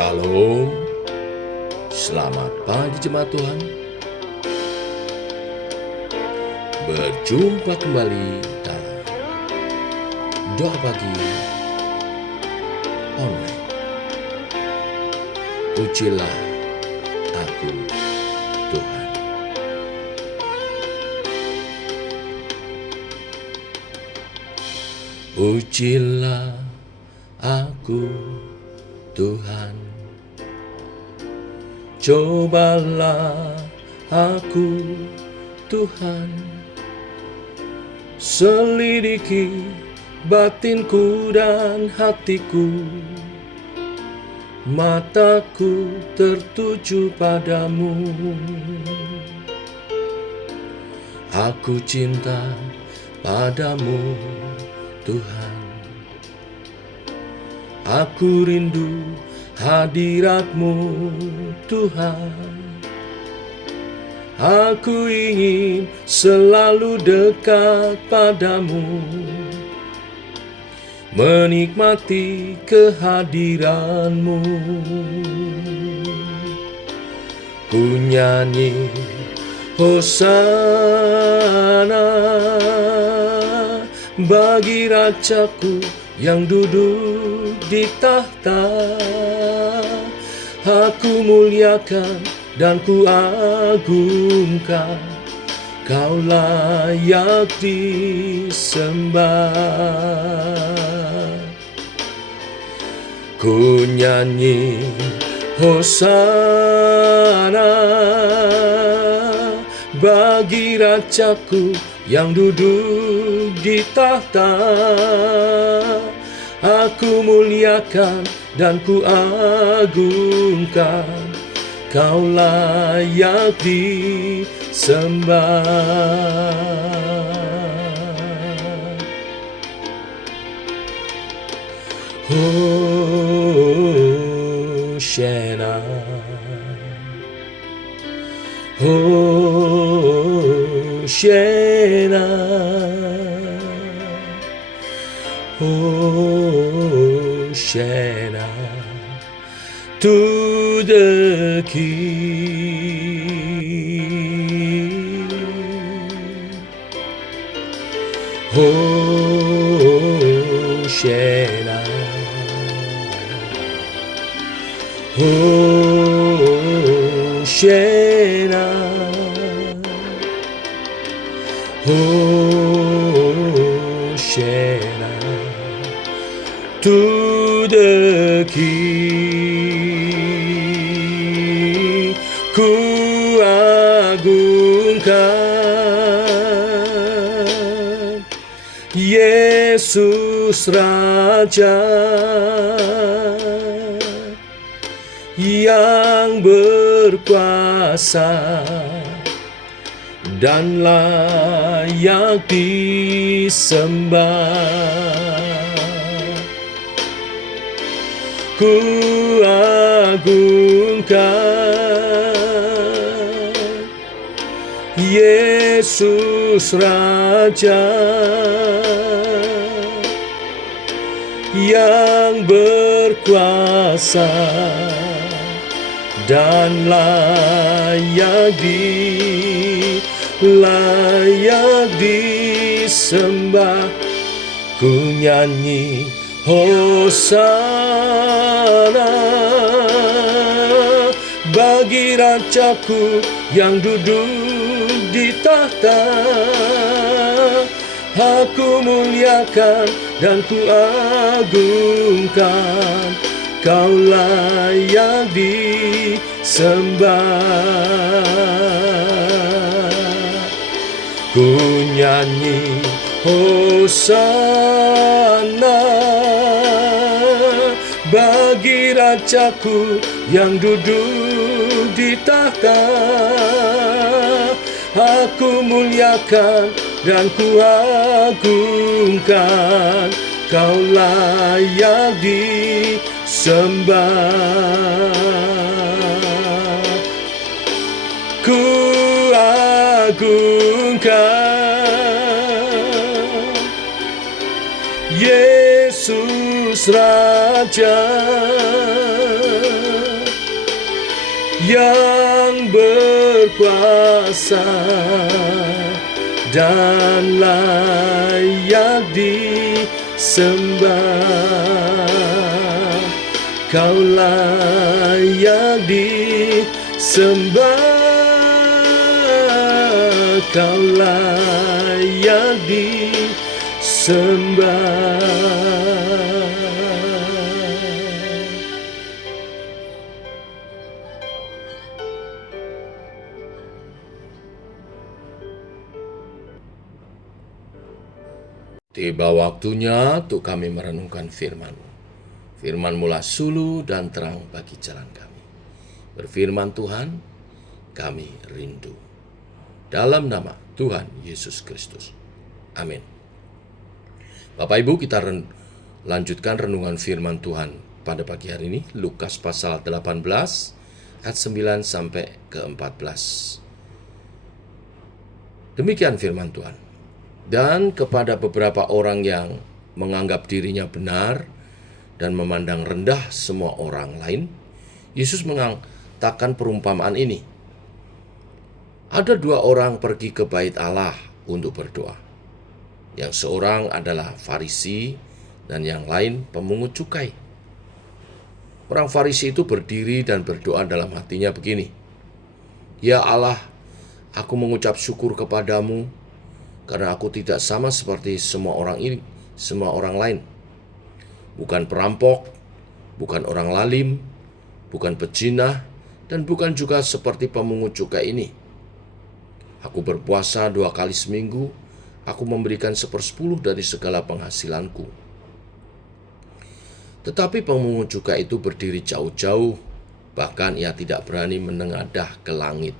Shalom, selamat pagi jemaat Tuhan. Berjumpa kembali dalam doa pagi online. Pujilah aku Tuhan. Pujilah aku Tuhan, cobalah aku Tuhan, selidiki batinku dan hatiku, mataku tertuju padamu. Aku cinta padamu Tuhan, aku rindu hadirat-Mu Tuhan. Aku ingin selalu dekat padamu, menikmati kehadiran-Mu. Ku nyanyi Hosana bagi Rajaku yang duduk di tahta. Aku muliakan dan ku agungkan, Kau layak disembah. Ku nyanyi Hosana bagi Rajaku yang duduk di tahta. Aku muliakan dan ku agungkan, Kau layak disembah. Hosanna, Hosanna, Hosanna to the King. Hosanna, Hosanna, Hosanna to the King. Ku agungkan Yesus Raja yang berkuasa dan layak disembah. Ku agungkan Yesus Raja yang berkuasa dan layak disembah. Ku nyanyi Hosana bagi Rajaku yang duduk di tahta. Aku muliakan dan ku agungkan, Kau layak disembah. Ku nyanyi Hosana bagi Rajaku yang duduk di tahta. Aku muliakan dan ku agungkan, Kau layak disembah. Ku agungkan Yesus Raja yang berkuasa dan layak disembah. Kau layak disembah, Kau layak disembah. Tiba waktunya untuk kami merenungkan firman-Mu. Firman-Mu-lah suluh dan terang bagi jalan kami. Berfirman Tuhan, kami rindu. Dalam nama Tuhan Yesus Kristus. Amin. Bapak Ibu, kita lanjutkan renungan firman Tuhan pada pagi hari ini. Lukas pasal 18 ayat 9 sampai ke 14. Demikian firman Tuhan. Dan kepada beberapa orang yang menganggap dirinya benar dan memandang rendah semua orang lain, Yesus mengatakan perumpamaan ini. Ada dua orang pergi ke bait Allah untuk berdoa. Yang seorang adalah Farisi dan yang lain pemungut cukai. Orang Farisi itu berdiri dan berdoa dalam hatinya begini. Ya Allah, aku mengucap syukur kepadamu karena aku tidak sama seperti semua orang lain. Bukan perampok, bukan orang lalim, bukan pezina, dan bukan juga seperti pemungut cukai ini. Aku berpuasa 2 kali seminggu, aku memberikan 1/10 dari segala penghasilanku. Tetapi pemungut cukai itu berdiri jauh-jauh, bahkan ia tidak berani menengadah ke langit,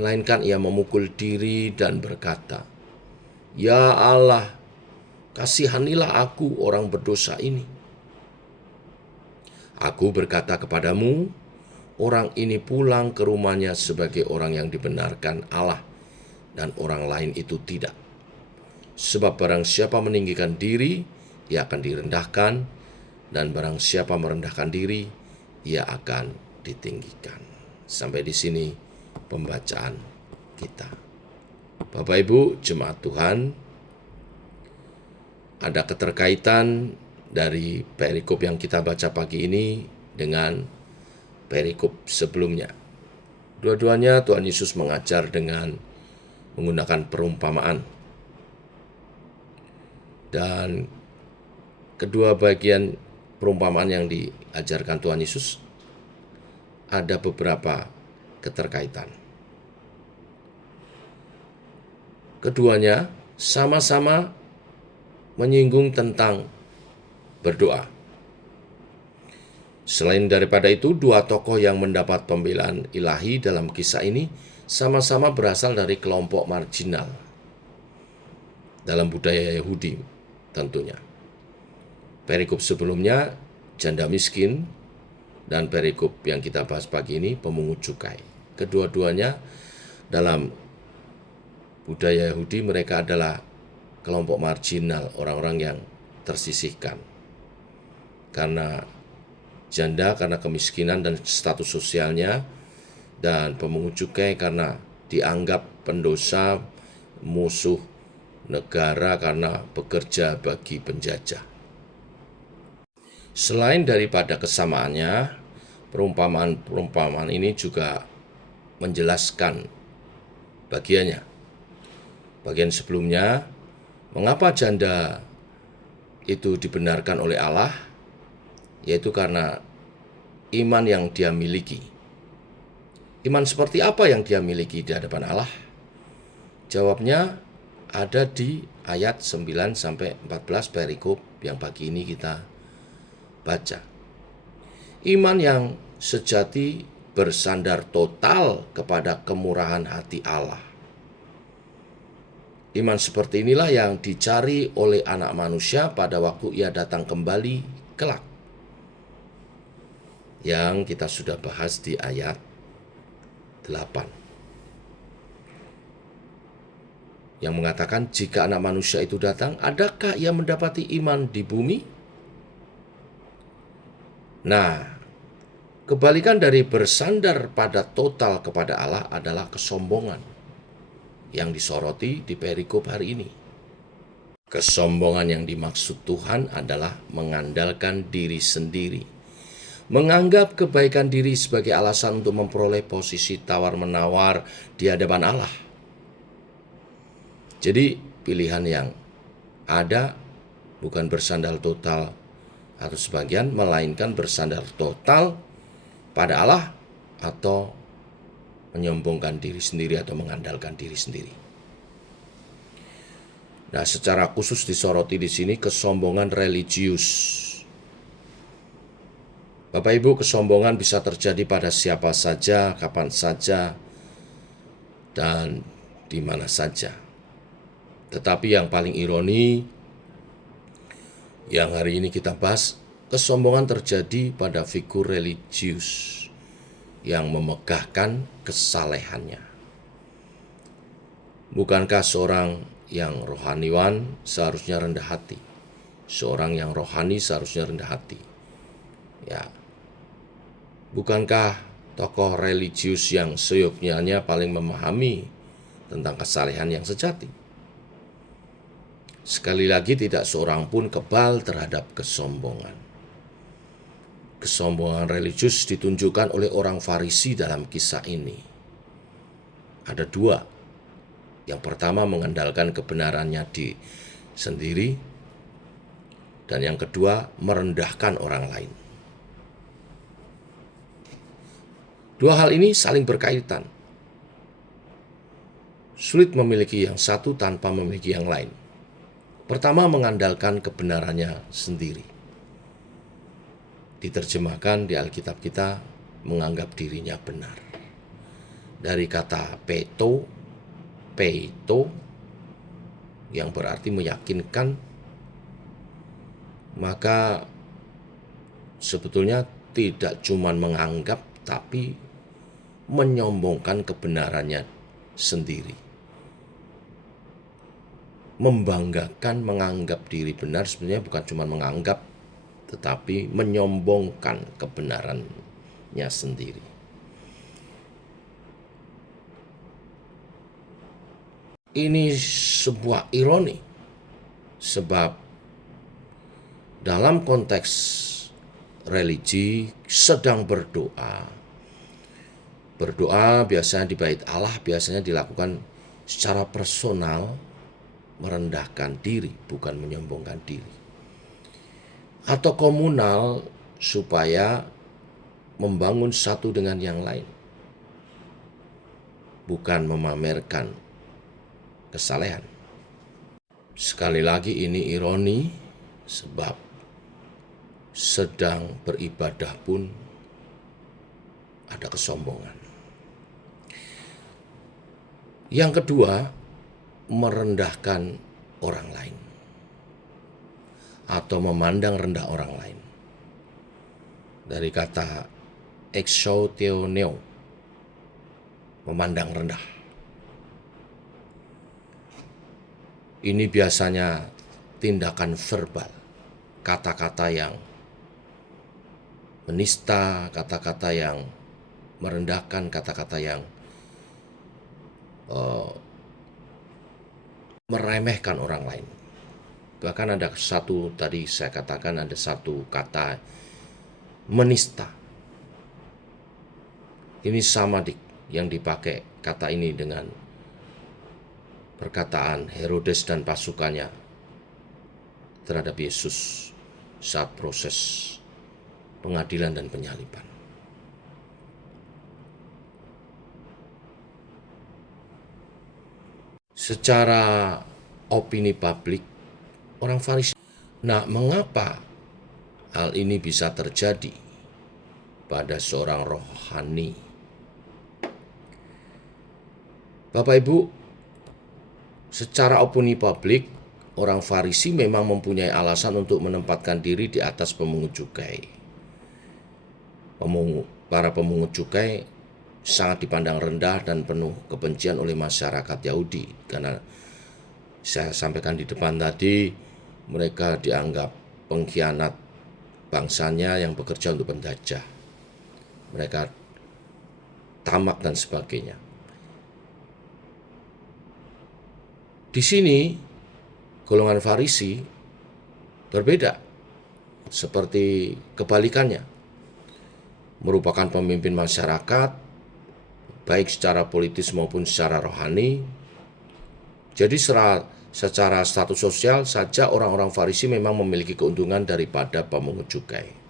melainkan ia memukul diri dan berkata, Ya Allah, kasihanilah aku orang berdosa ini. Aku berkata kepadamu, orang ini pulang ke rumahnya sebagai orang yang dibenarkan Allah, dan orang lain itu tidak. Sebab barang siapa meninggikan diri, ia akan direndahkan, dan barang siapa merendahkan diri, ia akan ditinggikan. Sampai di sini pembacaan kita. Bapak Ibu, jemaat Tuhan, ada keterkaitan dari perikop yang kita baca pagi ini dengan perikop sebelumnya. Dua-duanya Tuhan Yesus mengajar dengan menggunakan perumpamaan. Dan kedua bagian perumpamaan yang diajarkan Tuhan Yesus ada beberapa keterkaitan. Keduanya sama-sama menyinggung tentang berdoa. Selain daripada itu, dua tokoh yang mendapat pembelaan ilahi dalam kisah ini sama-sama berasal dari kelompok marginal dalam budaya Yahudi tentunya. Perikop sebelumnya, janda miskin, dan perikop yang kita bahas pagi ini, pemungut cukai. Kedua-duanya dalam budaya Yahudi, mereka adalah kelompok marginal, orang-orang yang tersisihkan. Karena janda karena kemiskinan dan status sosialnya, dan pemungut cukai karena dianggap pendosa, musuh negara karena bekerja bagi penjajah. Selain daripada kesamaannya, perumpamaan ini juga menjelaskan bagiannya. Bagian sebelumnya, mengapa janda itu dibenarkan oleh Allah, yaitu karena iman yang dia miliki. Iman seperti apa yang dia miliki di hadapan Allah? Jawabnya ada di ayat 9-14 perikop yang pagi ini kita baca. Iman yang sejati bersandar total kepada kemurahan hati Allah. Iman seperti inilah yang dicari oleh anak manusia pada waktu ia datang kembali kelak. Yang kita sudah bahas di ayat 8. Yang mengatakan jika anak manusia itu datang, adakah ia mendapati iman di bumi? Nah, Kebalikan dari bersandar pada total kepada Allah adalah kesombongan yang disoroti di perikop hari ini. Kesombongan yang dimaksud Tuhan adalah mengandalkan diri sendiri, menganggap kebaikan diri sebagai alasan untuk memperoleh posisi tawar-menawar di hadapan Allah. Jadi pilihan yang ada bukan bersandar total atau sebagian, melainkan bersandar total pada Allah atau menyombongkan diri sendiri atau mengandalkan diri sendiri. Nah, secara khusus disoroti di sini kesombongan religius. Bapak Ibu, kesombongan bisa terjadi pada siapa saja, kapan saja, dan di mana saja. Tetapi yang paling ironi yang hari ini kita bahas, kesombongan terjadi pada figur religius yang memegahkan kesalehannya. Bukankah seorang yang rohaniwan seharusnya rendah hati? Seorang yang rohani seharusnya rendah hati. Ya, bukankah tokoh religius yang seyogyanya paling memahami tentang kesalehan yang sejati? Sekali lagi, tidak seorang pun kebal terhadap kesombongan. Kesombongan religius ditunjukkan oleh orang Farisi dalam kisah ini. Ada dua. Yang pertama, mengandalkan kebenarannya di sendiri, dan yang kedua, merendahkan orang lain. Dua hal ini saling berkaitan. Sulit memiliki yang satu tanpa memiliki yang lain. Pertama, mengandalkan kebenarannya sendiri. Diterjemahkan di Alkitab kita, menganggap dirinya benar. Dari kata peito yang berarti meyakinkan, maka sebetulnya tidak cuma menganggap, tapi menyombongkan kebenarannya sendiri. Membanggakan, menganggap diri benar sebenarnya bukan cuma menganggap, tetapi menyombongkan kebenarannya sendiri. Ini sebuah ironi, sebab dalam konteks religi sedang berdoa biasanya di bait Allah biasanya dilakukan secara personal, merendahkan diri, bukan menyombongkan diri. Atau komunal, supaya membangun satu dengan yang lain, bukan memamerkan kesalehan. Sekali lagi ini ironi, sebab sedang beribadah pun ada kesombongan. Yang kedua, merendahkan orang lain atau memandang rendah orang lain. Dari kata exoutheoneo, memandang rendah. Ini biasanya tindakan verbal, kata-kata yang menista, kata-kata yang merendahkan, kata-kata yang meremehkan orang lain. Bahkan ada satu, tadi saya katakan ada satu kata menista. Ini sama yang dipakai kata ini dengan perkataan Herodes dan pasukannya terhadap Yesus saat proses pengadilan dan penyaliban. Secara opini publik, orang Farisi, nah mengapa hal ini bisa terjadi pada seorang rohani? Bapak Ibu, secara opini publik, orang Farisi memang mempunyai alasan untuk menempatkan diri di atas pemungut cukai. Para pemungut cukai sangat dipandang rendah dan penuh kebencian oleh masyarakat Yahudi, karena saya sampaikan di depan tadi, mereka dianggap pengkhianat bangsanya yang bekerja untuk penjajah. mereka tamak dan sebagainya. Di sini golongan Farisi berbeda, seperti kebalikannya, merupakan pemimpin masyarakat, baik secara politis maupun secara rohani. Jadi secara status sosial saja orang-orang Farisi memang memiliki keuntungan daripada pemungut cukai.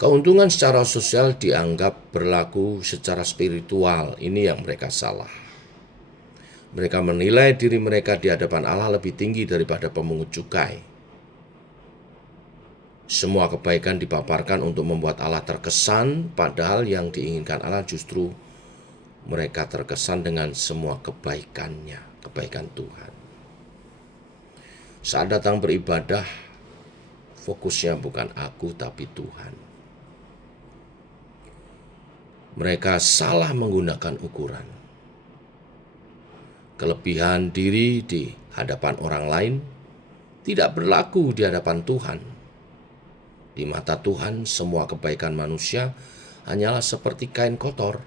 Keuntungan secara sosial dianggap berlaku secara spiritual, ini yang mereka salah. Mereka menilai diri mereka di hadapan Allah lebih tinggi daripada pemungut cukai. Semua kebaikan dipaparkan untuk membuat Allah terkesan, padahal yang diinginkan Allah justru mereka terkesan dengan semua kebaikannya, kebaikan Tuhan. Saat datang beribadah, fokusnya bukan aku tapi Tuhan. Mereka salah menggunakan ukuran. Kelebihan diri di hadapan orang lain tidak berlaku di hadapan Tuhan. Di mata Tuhan, semua kebaikan manusia hanyalah seperti kain kotor.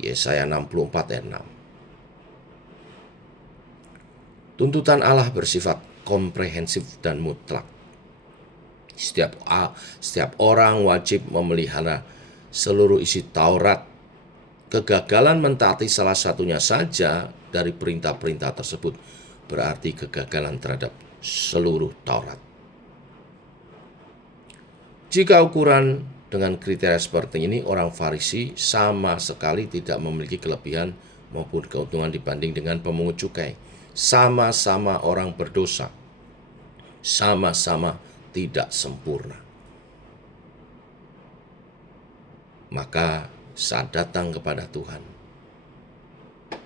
Yesaya 64 ayat 6. Tuntutan Allah bersifat komprehensif dan mutlak. Setiap orang wajib memelihara seluruh isi Taurat. Kegagalan mentaati salah satunya saja dari perintah-perintah tersebut berarti kegagalan terhadap seluruh Taurat. Jika ukuran dengan kriteria seperti ini, orang Farisi sama sekali tidak memiliki kelebihan maupun keuntungan dibanding dengan pemungut cukai. Sama-sama orang berdosa, sama-sama tidak sempurna. Maka saat datang kepada Tuhan,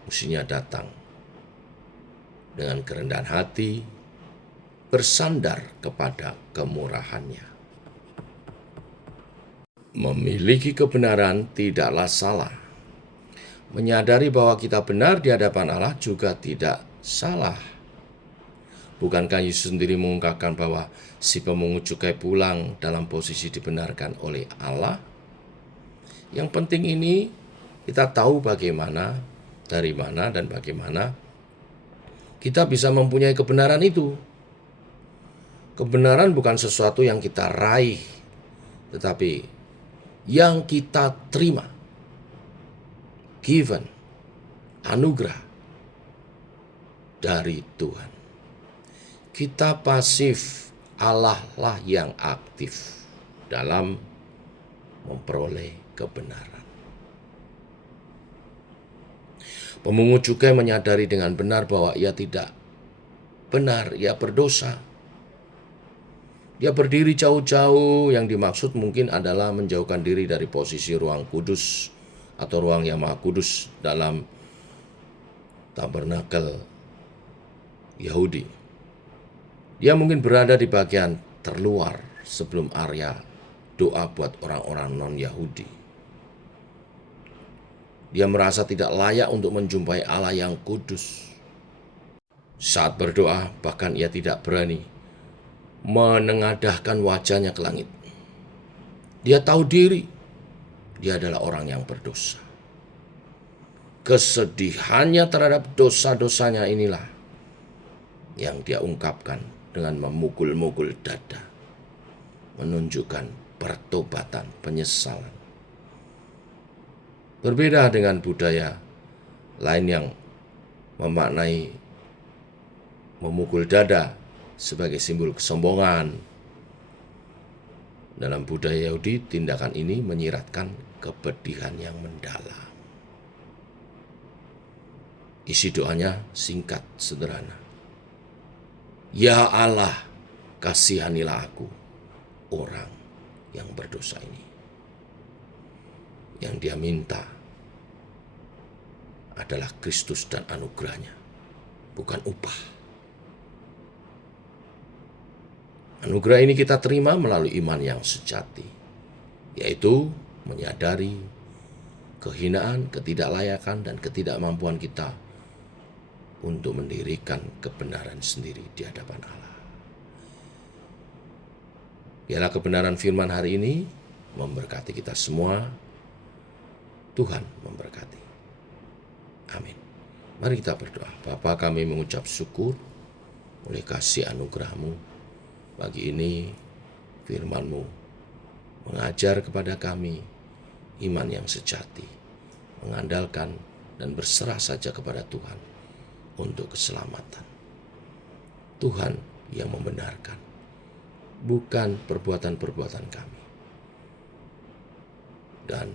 mestinya datang dengan kerendahan hati, bersandar kepada kemurahan-Nya. Memiliki kebenaran tidaklah salah. Menyadari bahwa kita benar di hadapan Allah juga tidak salah. Bukankah Yesus sendiri mengungkapkan bahwa si pemungut cukai pulang dalam posisi dibenarkan oleh Allah? Yang penting ini kita tahu bagaimana, dari mana dan bagaimana kita bisa mempunyai kebenaran itu. Kebenaran bukan sesuatu yang kita raih, tetapi yang kita terima. Given, anugerah dari Tuhan. Kita pasif, Allah lah yang aktif dalam memperoleh kebenaran. Pemungut cukai menyadari dengan benar bahwa ia tidak benar, ia berdosa. Dia berdiri jauh-jauh, yang dimaksud mungkin adalah menjauhkan diri dari posisi ruang kudus atau ruang yang maha kudus dalam tabernakel Yahudi. Dia mungkin berada di bagian terluar sebelum area doa buat orang-orang non-Yahudi. Dia merasa tidak layak untuk menjumpai Allah yang kudus. Saat berdoa, bahkan ia tidak berani menengadahkan wajahnya ke langit. Dia tahu diri, dia adalah orang yang berdosa. Kesedihannya terhadap dosa-dosanya inilah yang dia ungkapkan dengan memukul-mukul dada, menunjukkan pertobatan, penyesalan. Berbeda dengan budaya lain yang memaknai memukul dada sebagai simbol kesombongan. Dalam budaya Yahudi, tindakan ini menyiratkan kepedihan yang mendalam. Isi doanya singkat, sederhana. Ya Allah, kasihanilah aku, orang yang berdosa ini. Yang dia minta adalah Kristus dan anugerahnya, bukan upah. Anugerah ini kita terima melalui iman yang sejati, yaitu menyadari kehinaan, ketidaklayakan, dan ketidakmampuan kita untuk mendirikan kebenaran sendiri di hadapan Allah. Biarlah kebenaran firman hari ini memberkati kita semua. Tuhan memberkati. Amin. Mari kita berdoa. Bapa, kami mengucap syukur oleh kasih anugerah-Mu. Pagi ini firman-Mu mengajar kepada kami iman yang sejati, mengandalkan dan berserah saja kepada Tuhan untuk keselamatan. Tuhan yang membenarkan, bukan perbuatan-perbuatan kami. Dan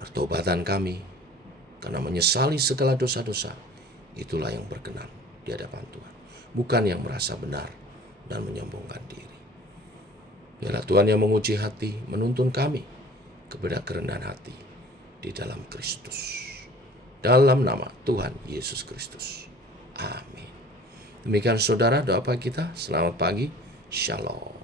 pertobatan kami karena menyesali segala dosa-dosa, itulah yang berkenan di hadapan Tuhan, bukan yang merasa benar dan menyombongkan diri. Biarlah Tuhan yang menguji hati menuntun kami kepada kerendahan hati di dalam Kristus. Dalam nama Tuhan Yesus Kristus. Amin. Demikian saudara, doa pagi kita. Selamat pagi. Shalom.